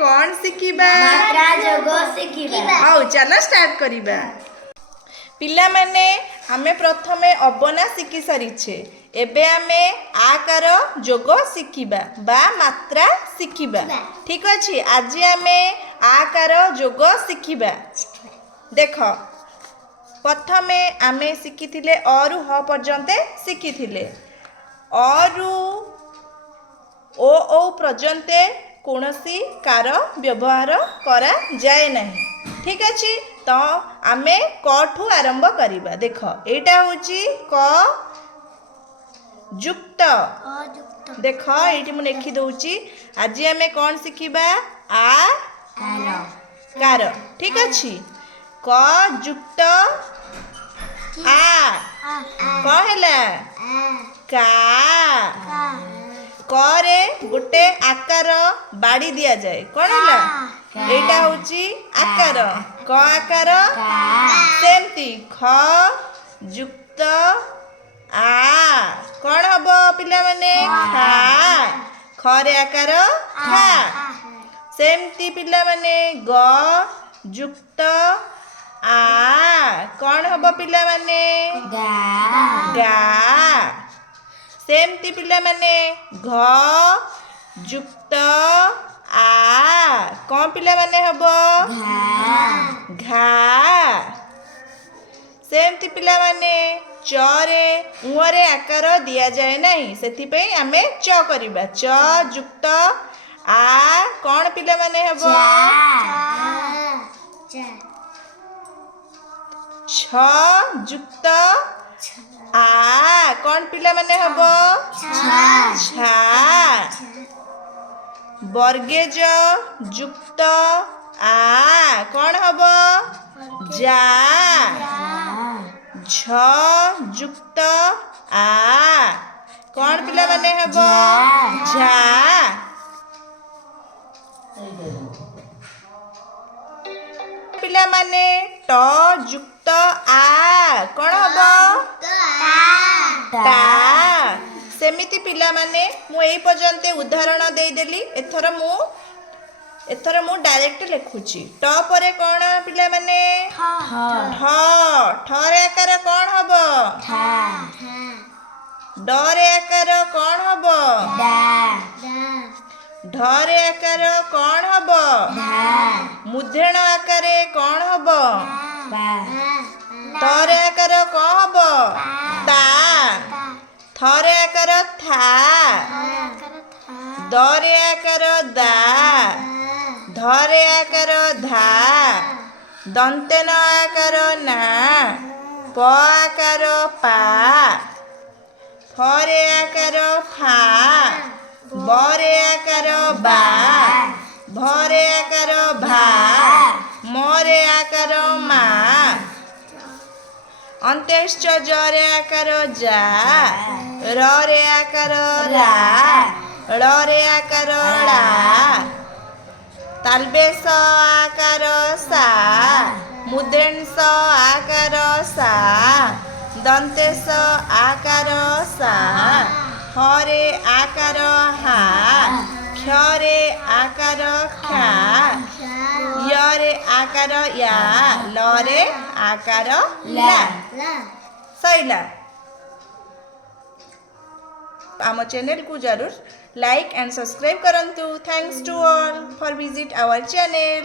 कौन शिखिबा मात्रा जोग शिखिबा आओ चलो स्टार्ट करिबा पिला माने आमे प्रथमे अबना शिखि सारिछे एबे आमे आकार जोग शिखिबा बा मात्रा शिखिबा ठीक अछि आज आमे आकार जोग शिखिबा देख प्रथमे आमे शिखिथिले अरु ह पर्यन्ते शिखिथिले अरु ओ पर्यन्ते कौनसी कार व्यवहार करा जाए नहीं ठीक अछि तो आमे क ठू आरंभ करिबा देख एटा होची क जुक्त देख एटी मु लिखि दउची आज आमे कोन शिखिबा आ कार ठीक अछि क जुक्त आ क हैला का करे गोटे आकार बाड़ी दिया जाए कौन है एटा होची आकार क आकार सेमती ख जुक्त आ कौन हबो पिला माने खा खरे आकार खा सेमती पिला माने ग जुक्त आ कौन हबो पिला माने गा सेमती पिला माने घ जुक्त आ कौन पिला माने हबो घा सेमती पिला माने च रे उरे आकार दिया जाए नहीं सेति पे आमे च करिबा च जुक्त आ कौन पिला माने हबो छ जुक्त आ कौन पिला माने हबो छा वर्गेज जुक्त आ कौन हबो जा छ जुक्त आ कौन पिला माने हबो झा पिला माने ट जुक्त आ कौन हबो ता सेमिति पिला माने मु एई पर्यन्ते उदाहरण देई देली एथर मु डायरेक्ट लिखुची ट परे कौन पिला माने ठ ठ रे आकार कौन हबो ड रे आकार कौन हबो ढ रे आकार कौन हबो मुद्धेण आकारे कौन हबो त रे आकार कौन हबो ता थ रे आकार था द रे आकार दा ध रे आकार धा दंतेन आकार ना प आकार पा फ रे आकार फा ब रे आकार बा भ रे आकार भा म रे आकार मा अंत्यश्च ज रे आकार जा र रे आकार रा ळ रे आकार ळा तालबेस आकार सा मुदेंस आकार सा दंतेस आकार सा हरे आकार हा क्षरे आकार खा यरे आकार या लरे आकार ला सैला आम चैनल को जरूर लाइक एंड सब्सक्राइब करंतु thanks to all for visit our channel.